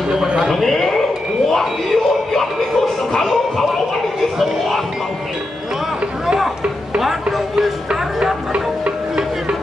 itu benar. Wah, yang itu sekarang kalau ini semua. Badung wis karya badung ini.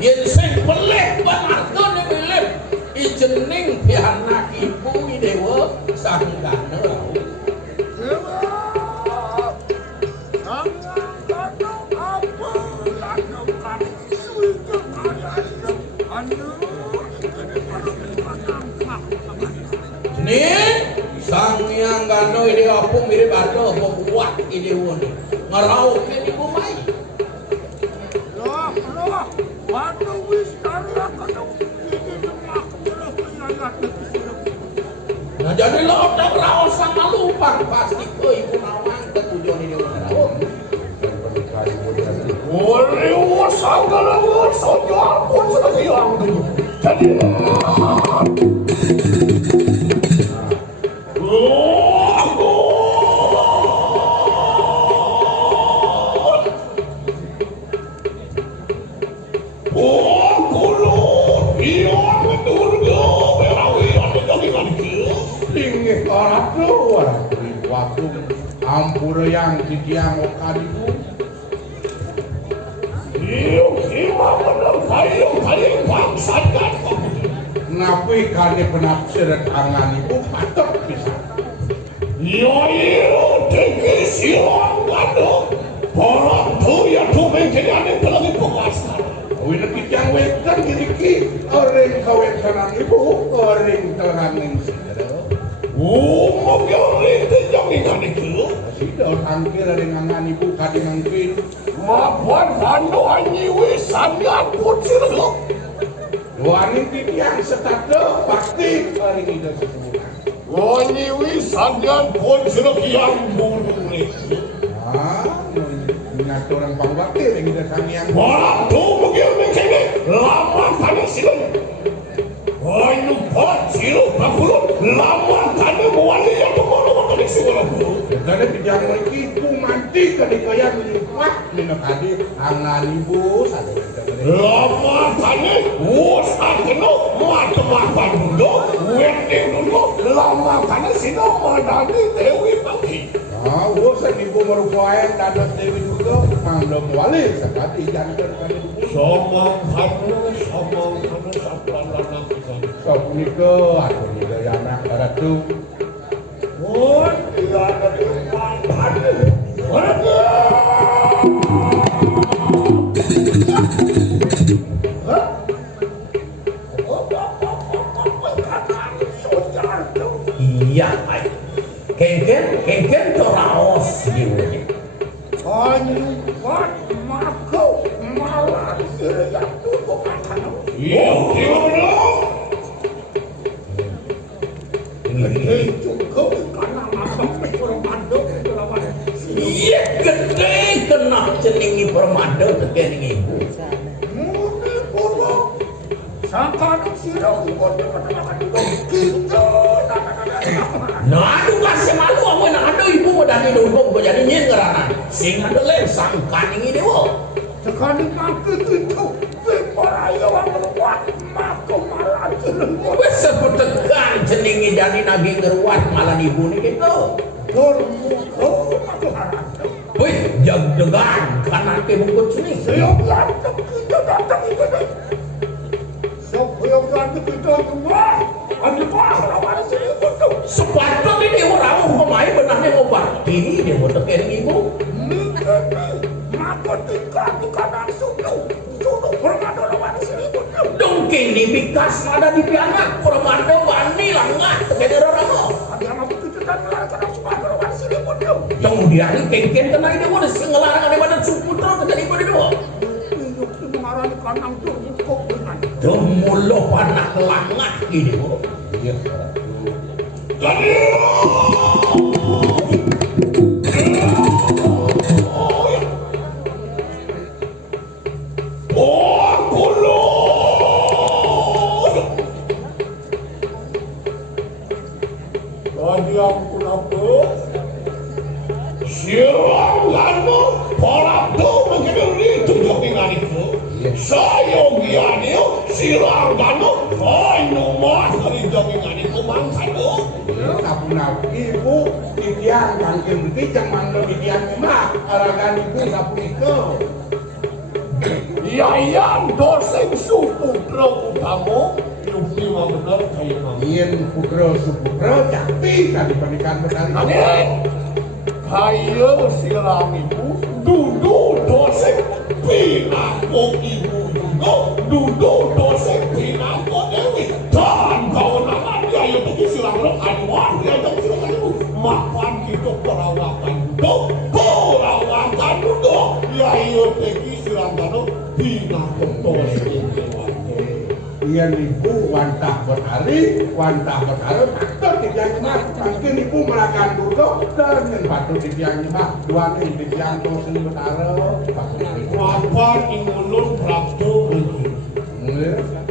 yen sing pelih banarkeun milih ijening pianak ibu dewa sanggana sang yang gano ini apa mirip ada apa kuat ini woni ngeraup ini kumai loh waktu wis karya kado ini lemak nah jadi lo udah raos sama lupa pasti ke ibu nawang ke tujuan ini ngeraup boleh usang kalau soal pun sudah hilang jadi Ampura yang didiang okadiku yuk ima bener kayu bangsakan napi kali penafsiran tangan ibu patut bisa yuk tinggi silang gandung orang tuh ya tuh mungkin ada pelagi pengasar wina kijang wekan gini orang kawetan ibu orang terang yang mobil itu jangan itu. Sudah angkir dengan ibu kadi mungkin. Maafkan bandu hanya wisannya kucir lo. Wanita yang setado pasti hari ini semua. Wanita wisannya kucir yang burung itu. Minat orang pangwakil yang kita sangiang. Waktu mobil mungkin lama panas sini. Ayo pacil bakulo lama tanda buwana yang pemolo makan segala bu. Jadi bijak lagi ku manti kadikaya lipat minum adi angan ibu satu. Lama tanda us ageno mata dulu wedding dulu lama tanda sino madani dewi pagi. Us ibu merupakan dadat dewi dulu belum wali sekali jantan kali dulu. Somong hanu saplan Sapunika aku juga anak ratu. Oh, dia ada di mana? Iya, kengken toraos gitu. Anyuat mako malah sirya tuh kan. Iya, gimana? Iya gede kena ceningi permado tekening ibu. Mudi bodoh. Sangkan sirah ibu kata-kata gitu. Nah, aduh kasih malu aku nak ada ibu mau dari dulu kok jadi nyengeranan. Sing ada lem sangkan ini dewa. Sekali kaki gitu. Pralaya wang ruwat mako malah wis sepetekan jenenge dani nagi ngeruat malah ibu ni gitu. Turmuko mako harap. Wih, jag-jagan kanan ke bungkut sini. Saya berantem kita datang itu nih. Saya berantem kita semua. Ada apa sih itu? Sepatutnya ini orang pemain benarnya ngobat. Ini dia mau tekan ibu. Mako tingkat di kanan suku. Dongking di bikas ada di pianak permando bani langah terjadi orang ada yang apa itu dan melarang semua orang sini pun kemudian kengken kena ini pun ngelarang ada pada suku terus terjadi pada dua itu mengarang kanang tuh kok dengan demulu panak langah ini iya jadi Yang dosen suku kamu Lima benar kayak Yen putra suputra cantik kali pernikahan betari. Kayu silang ibu duduk dosek pinakok ibu duduk dosek pinakok dewi dan kau nama dia yang pergi silang lo aduan dia yang silang ibu makan kita perawakan ya iya pergi silang lo pinakok dosek Yen ibu wantah betari patut didiang nyemah mungkin ibu melakukan duduk dan yang patut didiang nyemah dua nih didiang tosen betara kapan ingulun prakto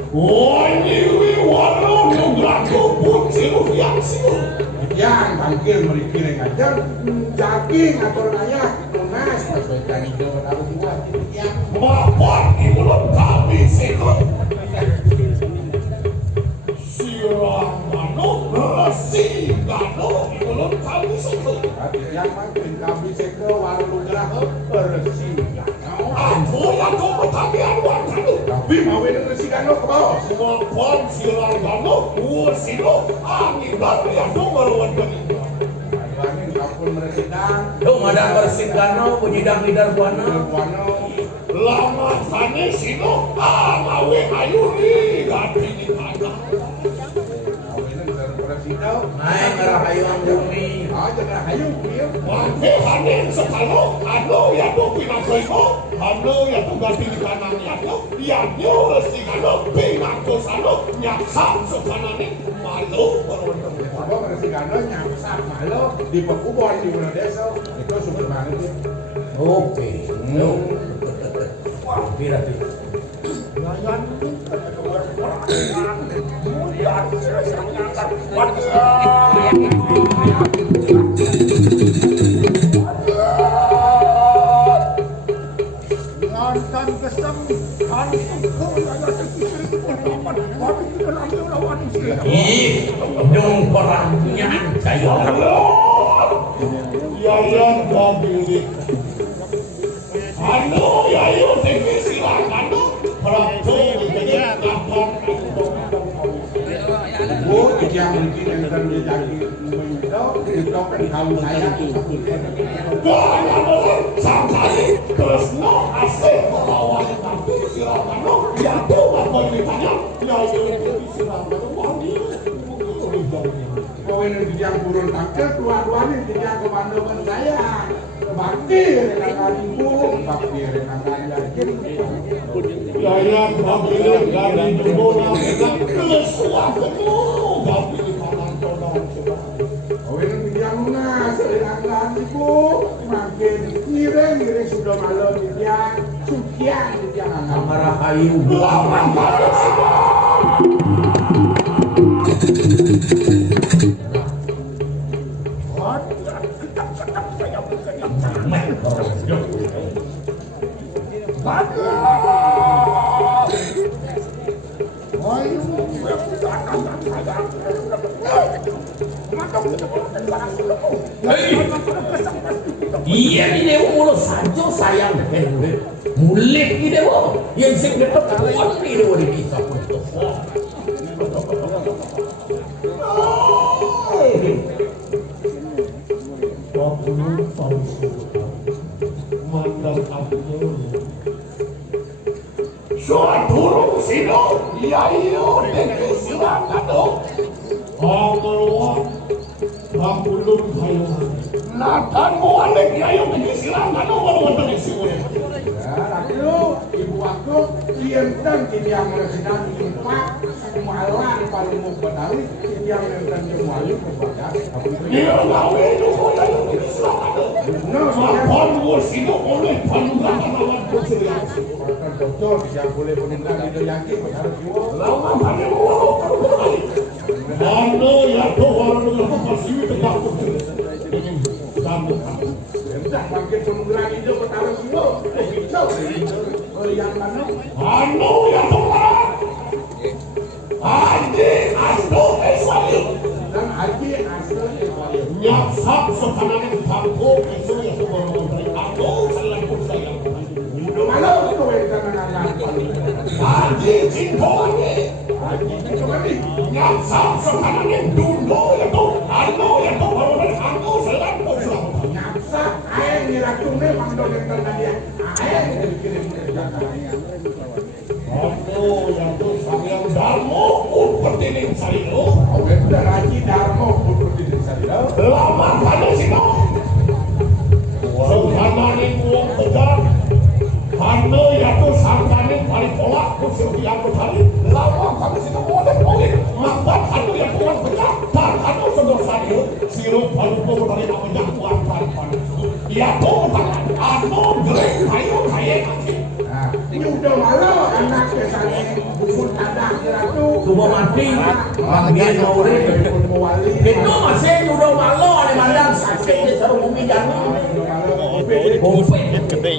Waniwi wano nunglaku pucilu yang siu yang bangkil merikir yang ngajar jaki ngatur ayah lunas sesuaikan itu betara jiwa didiang kapan ingulun kami sikut resi gano mulut kami sekali yang makin kami sekali warung gerah resi gano aku yang kau pertanian waktu tapi mau ini resi gano ke bawah ngapain silang gano silo angin baru yang dong melawan peninggal angin kapun meresidang dong ada resi gano penyidang lidar buwana lama sana silo ngawe ayuri ganti di kata naik ke rahayu bumi jangan rahayu Wahai hanin sekalo, anu yang tu pinakiko, anu yang tu ganti di kanan yang resi kalo pinako sano nyaksak sekanane malu berwenang. Apa resi kalo nyaksak malu di pekubon di mana desa itu super banget ya. Oke, wah kira tuh. Jangan kemudian Lantan kesem Ih, dong perangnya saya. Yayan mobil. Anu yayu tinggi silakan Prabu jadi lapor. Bu, yang mungkin yang akan menjadi itu kan kamu saya Sampai Kresna asik melawan tapi silakan ya tuh apa ditanya ya itu silakan wangi kau ini yang turun tangkap dua-duanya yang komandoan saya bakti rekan ibu bakti rekan saya Yayan mobil dari Jumona kesuap itu tapi di kanan tolong kau ini yang lunas rekan ibu makin ngiring sudah malam yang sukian yang Sama rahayu lama banget sih Iya di dewa mulu saja sayang dengan mulik di dewa yang sing dekat kuat di dewa di bisa pun Suatu sino, ya iyo dengan silakan dong. Keluar, belum khayangan. Nathan mau aneh ya iyo dengan silakan dong baru dengan siwon. ibu aku lientang yang meresidang empat malah paling mau berdali yang meresidang semuanya kepada Dia ngawe itu kau yang dengan silakan dong. Kapan gua sino oleh pandangan lawan konsiliasi. Dokter tidak boleh meninggal itu yakin harus jiwa. Lama kali gua kali. Ando ya tuh orang dengan masih tegak betul. Ini kamu. Entah makin penunggulan itu perkara jiwa. Yang mana? Ando ya tuh orang. Andi aslo eswalil. Dan haji asal Israel. Nyaksak sepanjang kampung itu ya tuh orang dari aku selain pun saya. Malu itu yang karena nanya. Andi cinta lagi. Ngapsa sekarang yang dulu ya tuh, anu ya tuh baru dari anu selalu selalu. Ngapsa, ayah niracungnya mangdolin dia. Ayah dikirim ke Jakarta. Aku yang tuh sayang Darmo Pamurtining Sarino. Oh bener lagi Darmo Pamurtining Sarino. Lama pada sini. Sekarang uang tegak. Karena ya tuh sangkane paling pola kusir yang berkali. Lama pada sini boleh boleh. Maka karena ya uang tegak. Dan karena sudah saya sirup paling pola dari apa yang tuan paling. Ya tuh tangan. Anu geleng kayu khayangan. Ini udah malu anak kesana bubur tanah itu cuma mati bagian mauri itu masih udah malu ada mandang sakit di seluruh bumi dan kompet gede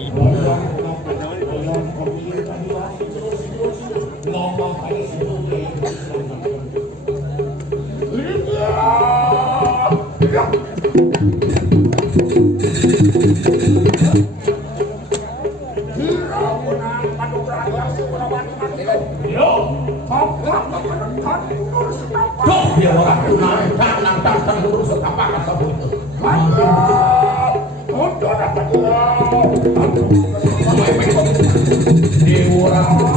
dia orang tunai tak dulu setapak asal itu di orang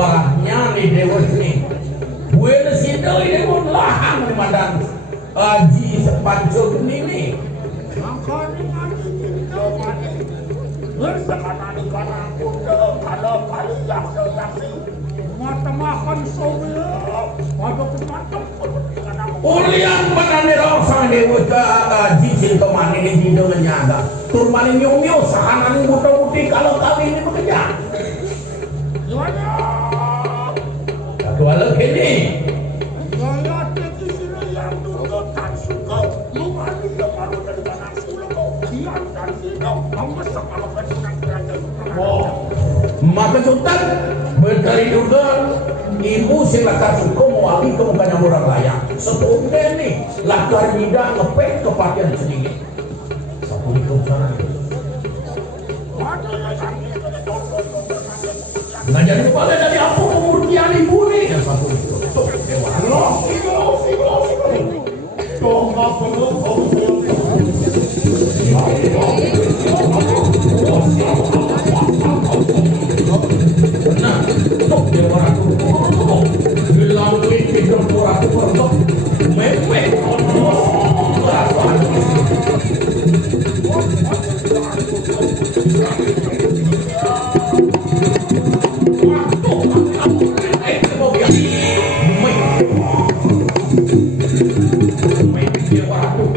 orangnya nih dewa sini gue nasido ini pun lahang di madang Aji sepanjang ini makanya ngaji gitu bersekatan karena udah kalau kali yang selesai mata makan sobat pada kemantap ulian panane rasa dewa Aji sintoman ini hidung nyaga turmanin nyumyo sahanan buta-buti kalau kali ini bekerja walau kini saya teki sini yang dulu tak suka lumani yang baru dari mana sulo kian dan sino memesak kalau pensiunan kerajaan maka sultan berkali juga ibu sing lakar suka mewali ke mukanya orang layak setunda nih lakar tidak ngepek kepatian sedikit satu hidup sana nggak jadi kepala dari apa pemurtian ibu nih yang satu itu nah tuh dia orang tuh bilang hidup orang tuh mepet dia orang tuh